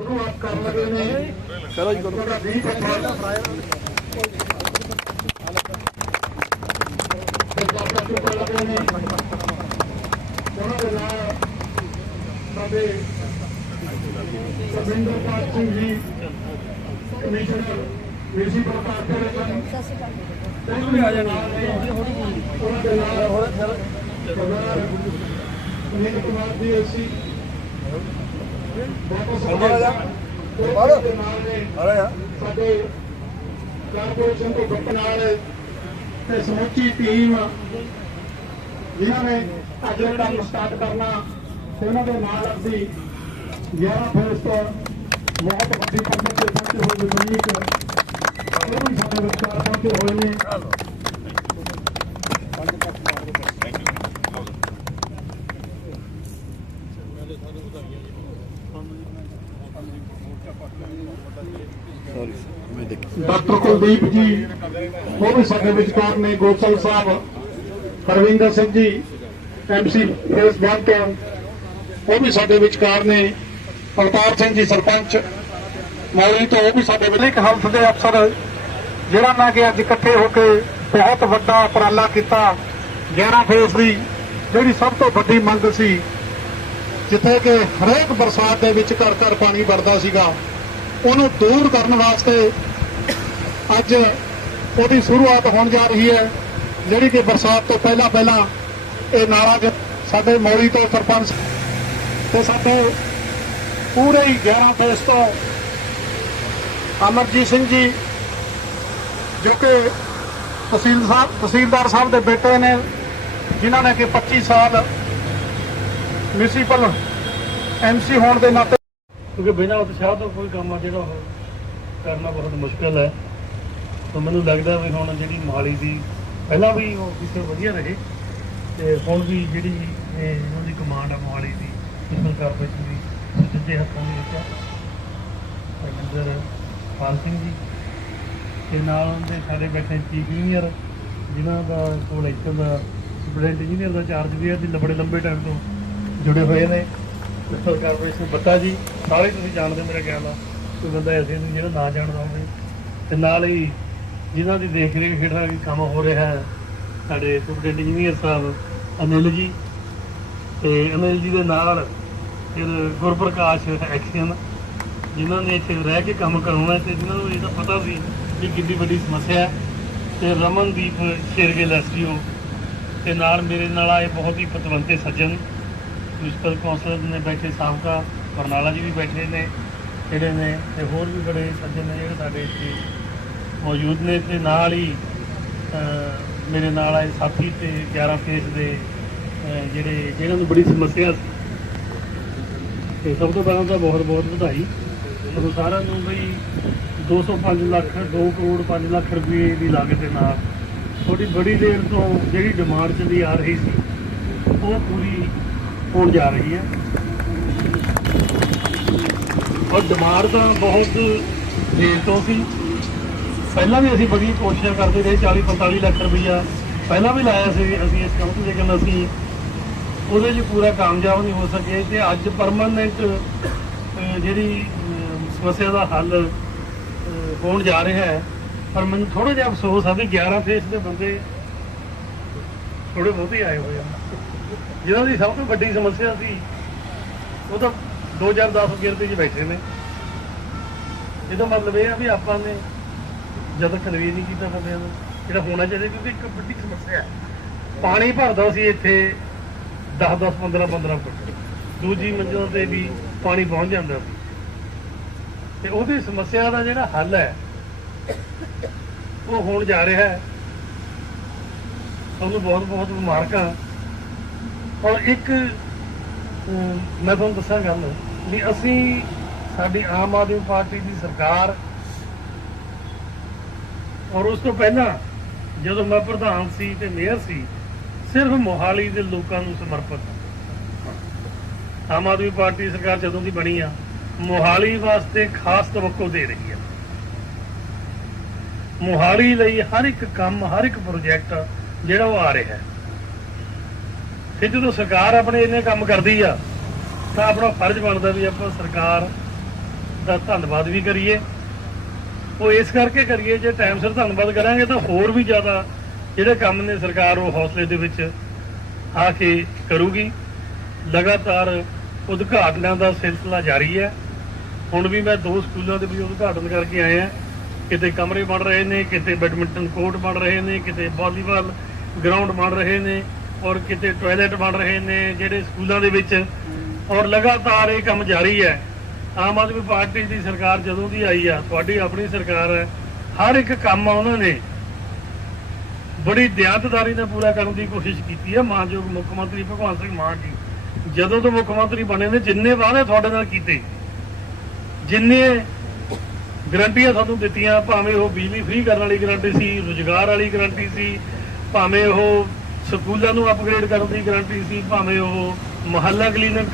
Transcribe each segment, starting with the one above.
ਸ਼ੁਰੂਆਤ ਜੀ ਕਰੋ ਸਾਡੇ ਰਵਿੰਦਰ ਪਾਲ ਸਿੰਘ ਜੀ ਕਮਿਸ਼ਨਰ ਵਿਸ਼ੀ ਪ੍ਰਤਾਪ ਦੇ ਉਹ ਵੀ ਆ ਜਾਣਾ ਉਹਨਾਂ ਦੇ ਨਾਲ ਸਰਦਾਰ ਅਨਿਲ ਕੁਮਾਰ ਜੀ ਅਸੀਂ ਬਹੁਤ ਸਾਰੇ ਬਾਹਰ। ਦੇ ਨਾਲ ਨੇ ਸਾਡੇ ਕਾਰਪੋਰੇਸ਼ਨ ਤੋਂ ਗੱਪ ਨਾਲ ਤੇ ਸਮੁੱਚੀ ਟੀਮ ਜਿਨ੍ਹਾਂ ਨੇ ਅੱਜ ਇਹ ਕੰਮ ਸਟਾਰਟ ਕਰਨਾ ਉਹਨਾਂ ਦੇ ਨਾਲ ਅਸੀਂ 11 ਫੇਸ ਤੋਂ ਬਹੁਤ ਵੱਡੀ ਪੱਧਰ ਤੇ ਪਹੁੰਚੇ ਹੋਏ ਵਜ਼ੀਰ ਉਹ ਵੀ ਸਾਡੇ ਵਿਚਾਰ ਪਹੁੰਚੇ ਹੋਏ ਨੇ। ਡਾਕਟਰ ਕੁਲਦੀਪ ਜੀ ਉਹ ਵੀ ਸਾਡੇ ਵਿਚਕਾਰ ਨੇ ਗੋਸਲ ਸਾਹਿਬ Harvinder Singh ji MC face bank ਤੋਂ ਉਹ ਵੀ ਸਾਡੇ ਵਿਚਕਾਰ ਨੇ ਅਵਤਾਰ ਸਿੰਘ ਜੀ ਸਰਪੰਚ, ਮੌਲੀ ਤੋਂ ਉਹ ਵੀ ਸਾਡੇ ਵਿੱਚ ਇੱਕ ਹਲਫ ਦੇ ਅਫਸਰ, ਜਿਹੜਾ ਨਾ ਕਿ ਅੱਜ ਇਕੱਠੇ ਹੋ ਕੇ ਬਹੁਤ ਵੱਡਾ ਉਪਰਾਲਾ ਕੀਤਾ 11 ਫੇਸ ਦੀ, ਜਿਹੜੀ ਸਭ ਤੋਂ ਵੱਡੀ ਮੰਗ ਸੀ। ਜਿੱਥੇ ਕਿ ਹਰੇਕ ਬਰਸਾਤ ਦੇ ਵਿੱਚ ਘਰ ਘਰ ਪਾਣੀ ਵਰਦਾ ਸੀਗਾ, ਉਹਨੂੰ ਦੂਰ ਕਰਨ ਵਾਸਤੇ ਅੱਜ ਉਹਦੀ ਸ਼ੁਰੂਆਤ ਹੋਣ ਜਾ ਰਹੀ ਹੈ, ਜਿਹੜੀ ਕਿ ਬਰਸਾਤ ਤੋਂ ਪਹਿਲਾਂ ਪਹਿਲਾਂ ਇਹ ਨਾਰਾ ਸਾਡੇ ਮੌਲੀ ਤੋਂ ਸਰਪੰਚ ਤੇ ਸਾਡੇ ਪੂਰੇ ਹੀ 11 ਫੇਸ ਤੋਂ ਅਮਰਜੀਤ ਸਿੰਘ ਜੀ, ਜੋ ਕਿ ਤਹਿਸੀਲ ਸਾਹਿਬ ਤਹਿਸੀਲਦਾਰ ਸਾਹਿਬ ਦੇ ਬੇਟੇ ਨੇ, ਜਿਨ੍ਹਾਂ ਨੇ ਕਿ 25 ਸਾਲ ਮਿਊਨਿਸਪਲ ਐਮਸੀ ਹੋਣ ਦੇ ਨਾਤੇ ਕਿਉਂਕਿ ਬਿਨਾਂ ਉਤਸ਼ਾਹ ਤੋਂ ਕੋਈ ਕੰਮ ਆ ਜਿਹੜਾ ਉਹ ਕਰਨਾ ਬਹੁਤ ਮੁਸ਼ਕਲ ਹੈ। ਤਾਂ ਮੈਨੂੰ ਲੱਗਦਾ ਵੀ ਹੁਣ ਜਿਹੜੀ ਮੋਹਾਲੀ ਦੀ ਪਹਿਲਾਂ ਵੀ ਉਹ ਕਿਸੇ ਵਧੀਆ ਰਹੇ ਤੇ ਹੁਣ ਵੀ ਜਿਹੜੀ ਇਹ ਉਹਨਾਂ ਦੀ ਕਮਾਂਡ ਆ ਮੋਹਾਲੀ ਦੀ ਮਿਊਨਿਸਪਲ ਕਾਰਪੋਰੇਸ਼ਨ ਦੀ ਸਿੱਧੇ ਹੱਥਾਂ ਦੇ ਵਿੱਚ ਆ। ਪਾਲ ਸਿੰਘ ਜੀ ਤੇ ਨਾਲ ਉਹਦੇ ਸਾਡੇ ਬੈਠੇ ਚੀਫ ਇੰਜੀਨੀਅਰ ਜਿਨ੍ਹਾਂ ਦਾ ਕੋਲ ਇੱਥੇ ਦਾ ਸੁਪਰਡੈਂਟ ਇੰਜੀਨੀਅਰ ਦਾ ਚਾਰਜ ਵੀ ਹੈ ਤੇ ਬੜੇ ਲੰਬੇ ਟਾਈਮ ਤੋਂ ਜੁੜੇ ਹੋਏ ਨੇ। ਮਿਊਨਿਸਪਲ ਕਾਰਪੋਰੇਸ਼ਨ ਬੱਟਾ ਜੀ ਸਾਰੇ ਤੁਸੀਂ ਜਾਣਦੇ ਹੋ ਮੇਰਾ ਖਿਆਲ ਆ, ਕੋਈ ਬੰਦਾ ਐਸੇ ਨਹੀਂ ਜਿਹੜਾ ਨਾ ਜਾਣਦਾ ਹੋਵੇ। ਤੇ ਨਾਲ ਹੀ ਜਿਨ੍ਹਾਂ ਦੀ ਦੇਖ ਰੇਖ ਹੇਠਾਂ ਵੀ ਕੰਮ ਹੋ ਰਿਹਾ ਹੈ, ਸਾਡੇ ਸੁਪਰਡੈਂਟ ਇੰਜੀਨੀਅਰ ਸਾਹਿਬ ਅਨਿਲ ਜੀ ਤੇ ਅਨਿਲ ਜੀ ਦੇ ਨਾਲ ਫਿਰ ਗੁਰਪ੍ਰਕਾਸ਼ ਐਕਸ਼ਨ, ਜਿਨ੍ਹਾਂ ਨੇ ਇੱਥੇ ਰਹਿ ਕੇ ਕੰਮ ਕਰਾਉਣਾ ਤੇ ਜਿਨ੍ਹਾਂ ਨੂੰ ਇਹਦਾ ਪਤਾ ਸੀ ਕਿ ਕਿੰਨੀ ਵੱਡੀ ਸਮੱਸਿਆ ਹੈ ਤੇ ਰਮਨਦੀਪ ਸ਼ੇਰਗਿੱਲ ਐਸਡੀਓ ਤੇ ਨਾਲ ਮੇਰੇ ਨਾਲ ਆਏ ਬਹੁਤ ਹੀ ਪਤਵੰਤੇ ਸੱਜਣ ਮਿਊਨਿਸਪਲ ਕੌਂਸਲਰ ਨੇ ਬੈਠੇ, ਸਾਬਕਾ ਬਰਨਾਲਾ ਜੀ ਵੀ ਬੈਠੇ ਨੇ, ਜਿਹੜੇ ਨੇ ਤੇ ਹੋਰ ਵੀ ਬੜੇ ਸੱਜਣ ਨੇ ਜਿਹੜੇ ਸਾਡੇ ਇੱਥੇ ਮੌਜੂਦ ਨੇ ਤੇ ਨਾਲ ਹੀ ਮੇਰੇ ਨਾਲ ਆਏ ਸਾਥੀ ਤੇ 11 ਫੇਸ ਦੇ ਜਿਹੜੇ ਜਿਹਨਾਂ ਨੂੰ ਬੜੀ ਸਮੱਸਿਆ ਸੀ। ਤੇ ਸਭ ਤੋਂ ਪਹਿਲਾਂ ਤਾਂ ਬਹੁਤ ਬਹੁਤ ਵਧਾਈ। ਤੁਹਾਨੂੰ ਸਾਰਿਆਂ ਨੂੰ ਬਈ 205 ਲੱਖ 2 ਕਰੋੜ 5 ਲੱਖ ਰੁਪਏ ਦੀ ਲਾਗਤ ਦੇ ਨਾਲ ਥੋੜੀ ਬੜੀ ਦੇਰ ਤੋਂ ਜਿਹੜੀ ਡਿਮਾਂਡ ਚੱਲੀ ਆ ਰਹੀ ਸੀ, ਉਹ ਪੂਰੀ ਹੋਣ ਜਾ ਰਹੀ ਹੈ। ਔਰ ਡਿਮਾਂਡ ਤਾਂ ਬਹੁਤ ਦੇਰ ਤੋਂ ਸੀ। ਪਹਿਲਾਂ ਵੀ ਅਸੀਂ ਬੜੀ ਕੋਸ਼ਿਸ਼ਾਂ ਕਰਦੇ ਰਹੇ 40 45 ਲੱਖ ਰੁਪਈਆ ਪਹਿਲਾਂ ਵੀ ਲਾਇਆ ਸੀ ਅਸੀਂ ਇਸ ਕੰਮ ਤੇ ਲੇਕਿਨ ਅਸੀਂ ਉਹਦੇ 'ਚ ਪੂਰਾ ਕਾਮਯਾਬ ਨਹੀਂ ਹੋ ਸਕੇ ਤੇ ਅੱਜ ਪਰਮਾਨੈਂਟ ਜਿਹੜੀ ਸਮੱਸਿਆ ਦਾ ਹੱਲ ਅਹ, ਹੋਣ ਜਾ ਰਿਹਾ ਹੈ। ਪਰ ਮੈਨੂੰ ਥੋੜਾ ਜਿਹਾ ਅਫਸੋਸ ਆ ਵੀ 11 ਫੇਸ ਦੇ ਬੰਦੇ ਥੋੜੇ ਬਹੁਤੇ ਆਏ ਹੋਏ ਆ। ਜਿਹਨਾਂ ਦੀ ਸਭ ਤੋਂ ਵੱਡੀ ਸਮੱਸਿਆ ਸੀ ਉਹ ਤਾਂ 2010 ਗਿਰਦੇ 'ਚ ਬੈਠੇ ਨੇ। ਇਹਦਾ ਮਤਲਬ ਇਹ ਆ ਵੀ ਆਪਾਂ ਨੇ ਜਦ ਕਨਵੇ ਨਹੀਂ ਕੀਤਾ ਬੰਦਿਆਂ ਨੂੰ, ਜਿਹੜਾ ਹੋਣਾ ਚਾਹੀਦਾ ਕਿਉਂਕਿ ਇੱਕ ਵੱਡੀ ਸਮੱਸਿਆ ਹੈ। ਪਾਣੀ ਭਰਦਾ ਸੀ ਇੱਥੇ 10 10 15 15 ਫੁੱਟ। ਦੂਜੀ ਮੰਜ਼ਿਲ ਤੇ ਵੀ ਪਾਣੀ ਪਹੁੰਚ ਜਾਂਦਾ ਸੀ। ਤੇ ਉਹਦੀ ਸਮੱਸਿਆ ਦਾ ਜਿਹੜਾ ਹੱਲ ਹੈ, ਉਹ ਹੋਣ ਜਾ ਰਿਹਾ ਹੈ। ਤੁਹਾਨੂੰ ਬਹੁਤ ਬਹੁਤ ਮੁਬਾਰਕਾਂ। ਔਰ ਇੱਕ ਮੈਂ ਤੁਹਾਨੂੰ ਦੱਸਾਂ ਗੱਲ, ਵੀ ਅਸੀਂ ਸਾਡੀ ਆਮ ਆਦਮੀ ਪਾਰਟੀ ਦੀ ਸਰਕਾਰ ਔਰ ਉਸ ਤੋਂ ਪਹਿਲਾਂ ਜਦੋਂ ਮੈਂ ਪ੍ਰਧਾਨ ਸੀ ਤੇ ਮੇਅਰ ਸੀ, ਸਿਰਫ ਮੋਹਾਲੀ ਦੇ ਲੋਕਾਂ ਨੂੰ ਸਮਰਪਿਤ। ਆਮ ਆਦਮੀ ਪਾਰਟੀ ਦੀ ਸਰਕਾਰ ਜਦੋਂ ਦੀ ਬਣੀ ਆ, ਮੋਹਾਲੀ ਵਾਸਤੇ ਖਾਸ ਤਵੱਕੋ ਦੇ ਰਹੀ ਹੈ ਮੋਹਾਲੀ ਲਈ ਹਰ ਇੱਕ ਕੰਮ, ਹਰ ਇੱਕ ਪ੍ਰੋਜੈਕਟ ਜਿਹੜਾ ਉਹ ਆ ਰਿਹਾ ਹੈ। ਫਿਰ ਜਦੋਂ ਸਰਕਾਰ ਆਪਣੇ ਇੰਨੇ ਕੰਮ ਕਰਦੀ ਆ, ਤਾਂ ਆਪਣਾ ਫਰਜ਼ ਬਣਦਾ ਵੀ ਆਪਾਂ ਸਰਕਾਰ ਦਾ ਧੰਨਵਾਦ ਵੀ ਕਰੀਏ ਉਹ ਇਸ ਕਰਕੇ ਕਰੀਏ, ਜੇ ਟਾਈਮ ਸਿਰ ਧੰਨਵਾਦ ਕਰਾਂਗੇ ਤਾਂ ਹੋਰ ਵੀ ਜ਼ਿਆਦਾ ਜਿਹੜੇ ਕੰਮ ਨੇ ਸਰਕਾਰ ਉਹ ਹੌਸਲੇ ਦੇ ਵਿੱਚ ਆ ਕੇ ਕਰੂਗੀ। ਲਗਾਤਾਰ ਉਦਘਾਟਨਾਂ ਦਾ ਸਿਲਸਿਲਾ ਜਾਰੀ ਹੈ। ਹੁਣ ਵੀ ਮੈਂ ਦੋ ਸਕੂਲਾਂ ਦੇ ਵੀ ਉਦਘਾਟਨ ਕਰਕੇ ਆਇਆ। ਕਿਤੇ ਕਮਰੇ ਬਣ ਰਹੇ ਨੇ, ਕਿਤੇ ਬੈਡਮਿੰਟਨ ਕੋਰਟ ਬਣ ਰਹੇ ਨੇ, ਕਿਤੇ ਵਾਲੀਬਾਲ ਗਰਾਊਂਡ ਬਣ ਰਹੇ ਨੇ ਔਰ ਕਿਤੇ ਟਾਇਲਟ ਬਣ ਰਹੇ ਨੇ ਜਿਹੜੇ ਸਕੂਲਾਂ ਦੇ ਵਿੱਚ। ਔਰ ਲਗਾਤਾਰ ਇਹ ਕੰਮ ਜਾਰੀ ਹੈ। ਆਮ ਆਦਮੀ ਪਾਰਟੀ ਦੀ ਸਰਕਾਰ ਜਦੋਂ ਦੀ ਆਈ ਆ, ਤੁਹਾਡੀ ਆਪਣੀ ਸਰਕਾਰ ਹੈ, ਹਰ ਇੱਕ ਕੰਮ ਉਹਨਾਂ ਨੇ ਬੜੀ ਦਿਆਂਤਦਾਰੀ ਨਾਲ ਪੂਰਾ ਕਰਨ ਦੀ ਕੋਸ਼ਿਸ਼ ਕੀਤੀ ਹੈ ਮਾਨਯੋਗ ਮੁੱਖ ਮੰਤਰੀ ਭਗਵੰਤ ਸਿੰਘ ਮਾਨ ਜੀ। ਜਦੋਂ ਤੋਂ ਮੁੱਖ ਮੰਤਰੀ ਬਣੇ ਨੇ, ਜਿੰਨੇ ਵਾਅਦੇ ਤੁਹਾਡੇ ਨਾਲ ਕੀਤੇ, ਜਿੰਨੇ ਗਰੰਟੀਆਂ ਤੁਹਾਨੂੰ ਦਿੱਤੀਆਂ, ਭਾਵੇਂ ਉਹ ਬਿਜਲੀ ਫ੍ਰੀ ਕਰਨ ਵਾਲੀ ਗਰੰਟੀ ਸੀ, ਰੁਜ਼ਗਾਰ ਵਾਲੀ ਗਰੰਟੀ ਸੀ, ਭਾਵੇਂ ਉਹ ਸਕੂਲਾਂ ਨੂੰ ਅਪਗ੍ਰੇਡ ਕਰਨ ਦੀ ਗਰੰਟੀ ਸੀ, ਭਾਵੇਂ ਉਹ ਮੁਹੱਲਾ ਕਲੀਨਿਕ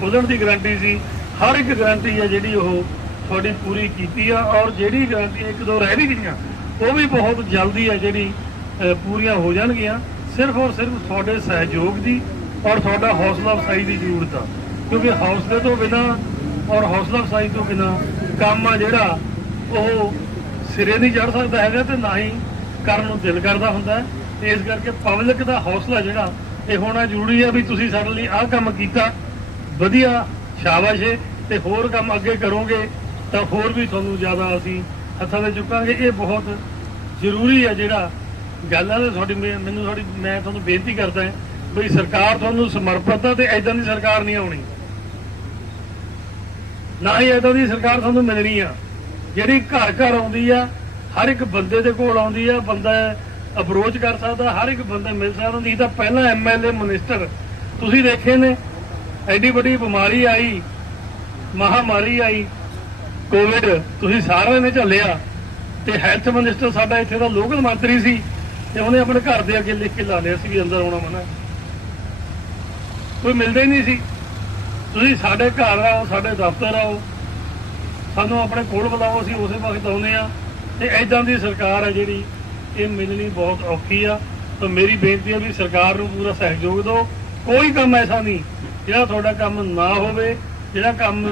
ਖੋਲਣ ਦੀ ਗਰੰਟੀ ਸੀ ਹਰ ਇੱਕ ਗਰੰਟੀ ਹੈ ਜਿਹੜੀ ਉਹ ਤੁਹਾਡੀ ਪੂਰੀ ਕੀਤੀ ਆ ਔਰ ਜਿਹੜੀ ਗਰੰਟੀ ਇੱਕ ਦੋ ਰਹਿ ਵੀ ਗਈਆਂ, ਉਹ ਵੀ ਬਹੁਤ ਜਲਦੀ ਹੈ ਜਿਹੜੀ ਪੂਰੀਆਂ ਹੋ ਜਾਣਗੀਆਂ। ਸਿਰਫ ਔਰ ਸਿਰਫ ਤੁਹਾਡੇ ਸਹਿਯੋਗ ਦੀ ਔਰ ਤੁਹਾਡਾ ਹੌਸਲਾ ਅਫਸਾਈ ਦੀ ਜ਼ਰੂਰਤ ਆ। ਕਿਉਂਕਿ ਹੌਸਲੇ ਤੋਂ ਬਿਨਾ ਔਰ ਹੌਸਲਾ ਅਫਸਾਈ ਤੋਂ ਬਿਨਾ ਕੰਮ ਆ ਜਿਹੜਾ, ਉਹ ਸਿਰੇ ਨਹੀਂ ਚੜ ਸਕਦਾ ਹੈਗਾ ਤੇ ਨਾ ਹੀ ਕਰਨ ਨੂੰ ਦਿਲ ਕਰਦਾ ਹੁੰਦਾ ਇਸ ਕਰਕੇ ਪਬਲਿਕ ਦਾ ਹੌਸਲਾ ਜਿਹੜਾ, ਇਹ ਹੋਣਾ ਜ਼ਰੂਰੀ ਹੈ ਵੀ ਤੁਸੀਂ ਸਾਡੇ ਲਈ ਆਹ ਕੰਮ ਕੀਤਾ। ਵਧੀਆ ਸ਼ਾਬਾਸ਼ ਏ। ਤੇ ਹੋਰ ਕੰਮ ਅੱਗੇ ਕਰੋਗੇ, ਤਾਂ ਹੋਰ ਵੀ ਤੁਹਾਨੂੰ ਜ਼ਿਆਦਾ ਅਸੀਂ ਹੱਥਾਂ ਤੇ ਚੁੱਕਾਂਗੇ। ਇਹ ਬਹੁਤ ਜ਼ਰੂਰੀ ਹੈ ਜਿਹੜਾ ਗੱਲ ਹੈ ਤੁਹਾਡੀ। ਮੈਨੂੰ ਤੁਹਾਡੀ ਮੈਂ ਤੁਹਾਨੂੰ ਬੇਨਤੀ ਕਰਦਾ ਹਾਂ ਵੀ ਸਰਕਾਰ ਤੁਹਾਨੂੰ ਸਮਰਪਿਤ ਆ ਤੇ ਐਦਾਂ ਦੀ ਸਰਕਾਰ ਨਹੀਂ ਆਉਣੀ। ਨਾ ਹੀ ਐਦਾਂ ਦੀ ਸਰਕਾਰ ਤੁਹਾਨੂੰ ਮਿਲਣੀ ਆ। ਜਿਹੜੀ ਘਰ ਘਰ ਆਉਂਦੀ ਆ, ਹਰ ਇੱਕ ਬੰਦੇ ਦੇ ਕੋਲ ਆਉਂਦੀ ਆ, ਬੰਦਾ ਅਪਰੋਚ ਕਰ ਸਕਦਾ, ਹਰ ਇੱਕ ਬੰਦਾ ਮਿਲ ਸਕਦਾ। ਨਹੀਂ ਤਾਂ ਪਹਿਲਾਂ ਐਮਐਲਏ ਮਿਨਿਸਟਰ ਤੁਸੀਂ ਦੇਖੇ ਨੇ, ਐਡੀ ਵੱਡੀ ਬਿਮਾਰੀ ਆਈ ਮਹਾਮਾਰੀ ਆਈ ਕੋਵਿਡ ਤੁਸੀਂ ਸਾਰਿਆਂ ਨੇ ਝੱਲਿਆ ਤੇ ਹੈਲਥ ਮਿਨਿਸਟਰ ਸਾਡਾ ਇੱਥੇ ਦਾ ਲੋਕਲ ਮੰਤਰੀ ਸੀ ਤੇ ਉਹਨੇ ਆਪਣੇ ਘਰ ਦੇ ਅੱਗੇ ਲਿਖ ਕੇ ਲਾ ਲਿਆ ਸੀ ਵੀ ਅੰਦਰ ਆਉਣਾ ਮਨਾ। ਕੋਈ ਮਿਲਦਾ ਹੀ ਨਹੀਂ ਸੀ। ਤੁਸੀਂ ਸਾਡੇ ਘਰ ਆਓ, ਸਾਡੇ ਦਫ਼ਤਰ ਆਓ, ਸਾਨੂੰ ਆਪਣੇ ਕੋਲ ਬੁਲਾਓ, ਅਸੀਂ ਉਸੇ ਵਕਤ ਆਉਂਦੇ ਆ ਤੇ ਐਦਾਂ ਦੀ ਸਰਕਾਰ ਆ ਜਿਹੜੀ ਇਹ ਮਿਲਣੀ ਬਹੁਤ ਔਖੀ ਆ। ਤਾਂ ਮੇਰੀ ਬੇਨਤੀ ਹੈ ਵੀ ਸਰਕਾਰ ਨੂੰ ਪੂਰਾ ਸਹਿਯੋਗ ਦਿਓ। ਕੋਈ ਕੰਮ ਐਸਾ ਨਹੀਂ, ਜਿਹੜਾ ਤੁਹਾਡਾ ਕੰਮ ਨਾ ਹੋਵੇ ਜਿਹੜਾ ਕੰਮ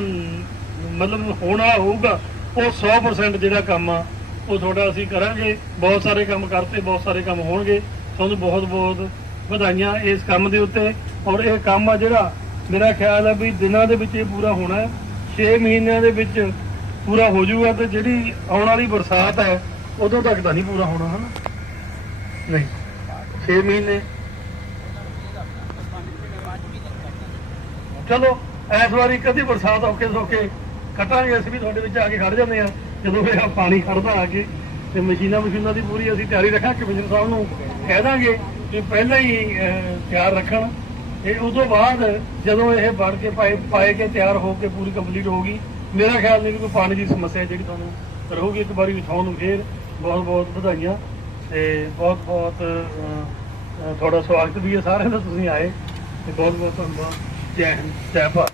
ਮਤਲਬ ਹੋਣ ਵਾਲਾ ਹੋਊਗਾ, ਉਹ 100% ਜਿਹੜਾ ਕੰਮ ਆ, ਉਹ ਤੁਹਾਡਾ ਅਸੀਂ ਕਰਾਂਗੇ। ਬਹੁਤ ਸਾਰੇ ਕੰਮ ਕਰਤੇ, ਬਹੁਤ ਸਾਰੇ ਕੰਮ ਹੋਣਗੇ। ਤੁਹਾਨੂੰ ਬਹੁਤ ਬਹੁਤ ਵਧਾਈਆਂ ਇਸ ਕੰਮ ਦੇ ਉੱਤੇ। ਔਰ ਇਹ ਕੰਮ ਆ ਜਿਹੜਾ ਮੇਰਾ ਖਿਆਲ ਆ ਵੀ ਦਿਨਾਂ ਦੇ ਵਿੱਚ ਇਹ ਪੂਰਾ ਹੋਣਾ ਹੈ। 6 ਮਹੀਨਿਆਂ ਦੇ ਵਿੱਚ ਪੂਰਾ ਹੋ ਜਾਊਗਾ ਤੇ ਜਿਹੜੀ ਆਉਣ ਵਾਲੀ ਬਰਸਾਤ ਹੈ, ਉਦੋਂ ਤੱਕ ਤਾਂ ਨਹੀਂ ਪੂਰਾ ਹੋਣਾ, ਹਨਾ? ਨਹੀਂ। 6 ਮਹੀਨੇ। ਚਲੋ। ਇਸ ਵਾਰੀ ਕਦੀ ਬਰਸਾਤ ਔਕੇ ਸੌਕੇ, ਕੱਟਾਂਗੇ, ਅਸੀਂ ਵੀ ਤੁਹਾਡੇ ਵਿੱਚ ਆ ਕੇ ਖੜ ਜਾਂਦੇ ਆ ਜਦੋਂ ਇਹ ਆਹ ਪਾਣੀ ਖੜਦਾ ਆ ਕੇ, ਤੇ ਮਸ਼ੀਨਾਂ ਮਸ਼ੀਨਾਂ ਦੀ ਪੂਰੀ ਅਸੀਂ ਤਿਆਰੀ ਰੱਖਾਂ, ਕਮਿਸ਼ਨਰ ਸਾਹਿਬ ਨੂੰ ਕਹਿ ਦਾਂਗੇ ਕਿ ਪਹਿਲਾਂ ਹੀ ਤਿਆਰ ਰੱਖਣ। ਇਹ ਉਦੋਂ ਬਾਅਦ ਜਦੋਂ ਇਹ ਬਣ ਕੇ ਪਾਏ ਪਾਏ ਕੇ ਤਿਆਰ ਹੋ ਕੇ ਪੂਰੀ ਕੰਪਲੀਟ ਹੋ ਗਈ, ਮੇਰਾ ਖਿਆਲ ਨਹੀਂ ਵੀ ਕੋਈ ਪਾਣੀ ਦੀ ਸਮੱਸਿਆ ਜਿਹੜੀ ਤੁਹਾਨੂੰ ਰਹੂਗੀ, ਇੱਕ ਵਾਰੀ ਤੁਹਾਨੂੰ ਫੇਰ ਬਹੁਤ ਬਹੁਤ ਵਧਾਈਆਂ। ਤੇ ਬਹੁਤ ਬਹੁਤ ਤੁਹਾਡਾ ਸਵਾਗਤ ਵੀ ਹੈ ਸਾਰਿਆਂ ਦਾ, ਤੁਸੀਂ ਆਏ। ਤੇ ਬਹੁਤ ਬਹੁਤ ਧੰਨਵਾਦ। ਜੈ ਹਿੰਦ ਜੈ ਭਾਰਤ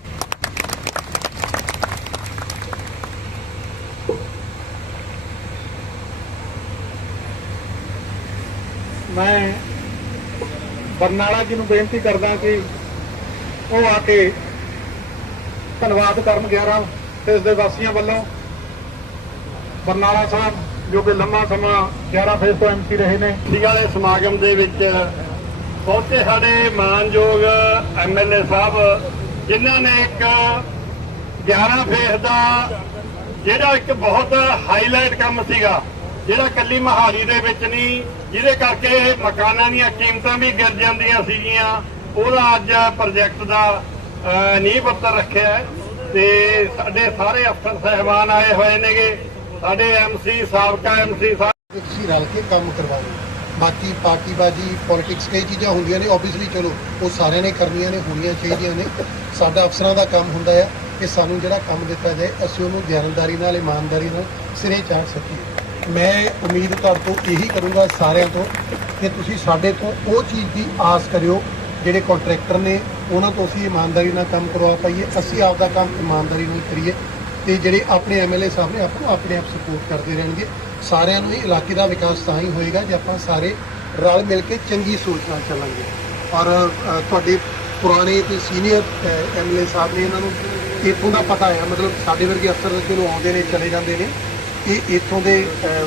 ਮੈਂ ਬਰਨਾਲਾ ਜੀ ਨੂੰ ਬੇਨਤੀ ਕਰਦਾ ਕਿ ਉਹ ਆ ਕੇ ਧੰਨਵਾਦ ਕਰਨ 11 ਤੇ ਇਸ ਦੇ ਵਾਸੀਆਂ ਵੱਲੋਂ ਬਰਨਾਲਾ ਸਾਹਿਬ ਜੋ ਕਿ ਲੰਮਾ ਸਮਾਂ 11 ਫੇਸ ਤੋਂ ਐਮਸੀ ਰਹੇ ਨੇ ਜੀ ਵਾਲੇ ਸਮਾਗਮ ਦੇ ਵਿੱਚ ਬਹੁਤੇ ਸਾਡੇ ਮਾਨਯੋਗ ਐਮਐਲਏ ਸਾਹਿਬ ਜਿਨ੍ਹਾਂ ਨੇ ਇੱਕ 11 ਫੇਸ ਦਾ ਜਿਹੜਾ ਇੱਕ ਬਹੁਤ ਹਾਈਲਾਈਟ ਕੰਮ ਸੀਗਾ ਜਿਹੜਾ ਕੱਲੀ ਮਹਾਲੀ ਦੇ ਵਿੱਚ ਨਹੀਂ ਜਿਹਦੇ ਕਰਕੇ ਮਕਾਨਾਂ ਦੀਆਂ ਕੀਮਤਾਂ ਵੀ ਗਿਰ ਜਾਂਦੀਆਂ ਸੀਗੀਆਂ। ਉਹਦਾ ਅੱਜ ਪ੍ਰੋਜੈਕਟ ਦਾ ਅਹ, ਨੀਂਹ ਪੱਥਰ ਰੱਖਿਆ ਤੇ ਸਾਡੇ ਸਾਰੇ ਅਫਸਰ ਸਹਿਬਾਨ ਆਏ ਹੋਏ ਨੇਗੇ। ਸਾਡੇ ਐਮਸੀ ਸਾਬਕਾ ਐਮਸੀ ਸਾਹਿਬ ਰਲ ਕੇ ਕੰਮ ਕਰਵਾਓ। ਬਾਕੀ ਪਾਰਟੀਬਾਜੀ ਪੋਲਿਟਿਕਸ ਕਈ ਚੀਜ਼ਾਂ ਹੁੰਦੀਆਂ ਨੇ ਆਬਵੀਅਸਲੀ ਚਲੋ, ਉਹ ਸਾਰਿਆਂ ਨੇ ਕਰਨੀਆਂ ਨੇ, ਹੋਣੀਆਂ ਚਾਹੀਦੀਆਂ ਨੇ। ਸਾਡਾ ਅਫਸਰਾਂ ਦਾ ਕੰਮ ਹੁੰਦਾ ਹੈ ਕਿ ਸਾਨੂੰ ਜਿਹੜਾ ਕੰਮ ਦਿੱਤਾ ਜਾਏ, ਅਸੀਂ ਉਹਨੂੰ ਦਿਆਨਦਾਰੀ ਨਾਲ, ਇਮਾਨਦਾਰੀ ਨਾਲ ਸਿਰੇ ਚਾੜ ਸਕੀਏ। ਮੈਂ ਉਮੀਦ ਤੁਹਾਡੇ ਤੋਂ ਇਹੀ ਕਰੂੰਗਾ ਸਾਰਿਆਂ ਤੋਂ ਕਿ ਤੁਸੀਂ ਸਾਡੇ ਤੋਂ ਉਹ ਚੀਜ਼ ਦੀ ਆਸ ਕਰਿਓ, ਜਿਹੜੇ ਕੰਟਰੈਕਟਰ ਨੇ, ਉਹਨਾਂ ਤੋਂ ਅਸੀਂ ਇਮਾਨਦਾਰੀ ਨਾਲ ਕੰਮ ਕਰਵਾ ਪਾਈਏ, ਅਸੀਂ ਆਪਦਾ ਕੰਮ ਇਮਾਨਦਾਰੀ ਨਾਲ ਕਰੀਏ ਤੇ ਜਿਹੜੇ ਆਪਣੇ ਐਮਐਲਏ ਸਾਹਿਬ ਨੇ, ਆਪਾਂ ਨੂੰ ਆਪਣੇ ਆਪ ਸਪੋਰਟ ਕਰਦੇ ਰਹਿਣਗੇ। ਸਾਰਿਆਂ ਨੂੰ ਇਹ ਇਲਾਕੇ ਦਾ ਵਿਕਾਸ ਤਾਂ ਹੀ ਹੋਏਗਾ ਜੇ ਆਪਾਂ ਸਾਰੇ ਰਲ ਮਿਲ ਕੇ ਚੰਗੀ ਸੋਚ ਨਾਲ ਚੱਲਾਂਗੇ। ਔਰ ਤੁਹਾਡੇ ਪੁਰਾਣੇ ਤੇ ਸੀਨੀਅਰ ਐਮਐਲਏ ਸਾਹਿਬ ਨੇ ਇਹਨਾਂ ਨੂੰ ਇੱਥੋਂ ਦਾ ਪਤਾ ਹੈ, ਮਤਲਬ ਸਾਡੇ ਵਰਗੇ ਅਫਸਰ ਚਲੋ ਆਉਂਦੇ ਨੇ, ਚਲੇ ਜਾਂਦੇ ਨੇ, ਇਹ ਇੱਥੋਂ ਦੇ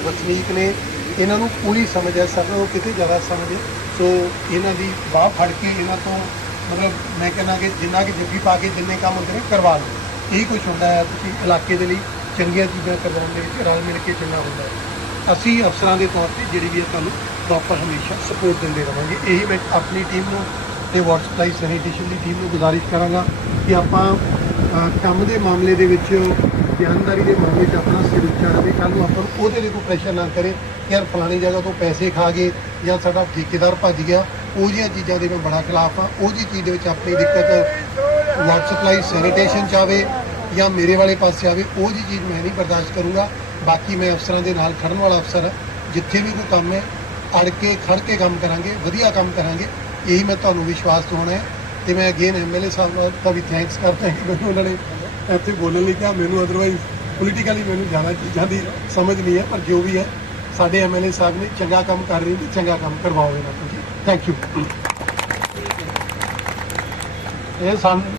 ਵਸਨੀਕ ਨੇ, ਇਹਨਾਂ ਨੂੰ ਪੂਰੀ ਸਮਝ ਹੈ, ਸਰ ਉਹ ਕਿਤੇ ਜ਼ਿਆਦਾ ਸਮਝ ਹੈ ਸੋ ਇਹਨਾਂ ਦੀ ਬਾਹ ਫੜ ਕੇ ਇਹਨਾਂ ਤੋਂ, ਮਤਲਬ ਮੈਂ ਕਹਿੰਦਾ ਕਿ ਜਿੰਨਾ ਕਿ ਜੱਫੀ ਪਾ ਕੇ ਜਿੰਨੇ ਕੰਮ ਹੁੰਦੇ ਨੇ ਕਰਵਾ ਲਓ। ਇਹ ਕੁਝ ਹੁੰਦਾ ਹੈ ਤੁਸੀਂ ਇਲਾਕੇ ਦੇ ਲਈ। ਚੰਗੀਆਂ ਚੀਜ਼ਾਂ ਕਰਵਾਉਣ ਦੇ ਵਿੱਚ ਰਲ ਮਿਲ ਕੇ ਚੰਗਾ ਹੁੰਦਾ ਹੈ। ਅਸੀਂ ਅਫਸਰਾਂ ਦੇ ਤੌਰ ਤੇ ਜਿਹੜੀ ਵੀ ਹੈ ਤੁਹਾਨੂੰ ਪ੍ਰੋਪਰ ਹਮੇਸ਼ਾ ਸਪੋਰਟ ਦਿੰਦੇ ਰਵਾਂਗੇ। ਇਹੀ ਮੈਂ ਆਪਣੀ ਟੀਮ ਨੂੰ ਤੇ ਵਾਟਰ ਸਪਲਾਈ ਸੈਨੀਟੇਸ਼ਨ ਦੀ ਟੀਮ ਨੂੰ ਗੁਜ਼ਾਰਿਸ਼ ਕਰਾਂਗਾ ਕਿ ਆਪਾਂ ਕੰਮ ਦੇ ਮਾਮਲੇ ਦੇ ਵਿੱਚ ਗਿਆਨਦਾਰੀ ਦੇ ਮਾਮਲੇ 'ਚ ਆਪਣਾ ਸਿਰ ਉੱਚਾ ਰਹੇ ਕੱਲ ਨੂੰ ਆਪਾਂ ਉਹਦੇ ਲਈ ਕੋਈ ਪ੍ਰੈਸ਼ਰ ਨਾ ਕਰੇ ਕਿ ਯਾਰ ਫਲਾਣੀ ਜਗ੍ਹਾ ਤੋਂ ਪੈਸੇ ਖਾ ਗਏ ਜਾਂ ਸਾਡਾ ਠੇਕੇਦਾਰ ਭੱਜ ਗਿਆ। ਉਹ ਜਿਹੀਆਂ ਚੀਜ਼ਾਂ ਦੇ ਮੈਂ ਬੜਾ ਖਿਲਾਫ ਆ ਉਹ ਜੀ ਚੀਜ਼ ਦੇ ਵਿੱਚ ਆਪਣੀ ਦਿੱਕਤ ਵਾਟਰ ਸਪਲਾਈ ਸੈਨੀਟੇਸ਼ਨ ਚ ਆਵੇ। ਜਾਂ ਮੇਰੇ ਵਾਲੇ ਪਾਸੇ ਆਵੇ, ਉਹ ਜੀ ਚੀਜ਼ ਮੈਂ ਨਹੀਂ ਬਰਦਾਸ਼ਤ ਕਰੂੰਗਾ। ਬਾਕੀ ਮੈਂ ਅਫਸਰਾਂ ਦੇ ਨਾਲ ਖੜਨ ਵਾਲਾ ਅਫਸਰ ਹਾਂ। ਜਿੱਥੇ ਵੀ ਕੋਈ ਕੰਮ ਹੈ, ਅੜ ਕੇ, ਖੜ ਕੇ ਕੰਮ ਕਰਾਂਗੇ, ਵਧੀਆ ਕੰਮ ਕਰਾਂਗੇ। ਇਹੀ ਮੈਂ ਤੁਹਾਨੂੰ ਵਿਸ਼ਵਾਸ ਦਿਵਾਉਣਾ ਹੈ ਤੇ ਮੈਂ ਅਗੇਨ ਐਮਐਲਏ ਸਾਹਿਬ ਦਾ ਵੀ ਥੈਂਕਸ ਕਰਦਾ ਕਿ ਮੈਨੂੰ ਉਹਨਾਂ ਨੇ ਇੱਥੇ ਬੋਲਣ ਲਈ ਕਿਹਾ। ਮੈਨੂੰ ਅਦਰਵਾਈਜ਼ ਪੋਲੀਟੀਕਲੀ ਮੈਨੂੰ ਜ਼ਿਆਦਾ ਚੀਜ਼ਾਂ ਦੀ ਸਮਝ ਨਹੀਂ ਹੈ, ਪਰ ਜੋ ਵੀ ਹੈ, ਸਾਡੇ ਐਮਐਲਏ ਸਾਹਿਬ ਨੇ ਚੰਗਾ ਕੰਮ ਕਰ ਰਹੇ ਨੇ ਤੇ ਚੰਗਾ ਕੰਮ ਕਰਵਾਓ ਇਹਨਾਂ ਤੋਂ। ਜੀ ਥੈਂਕ ਯੂ ਇਹ ਸਾਨੂੰ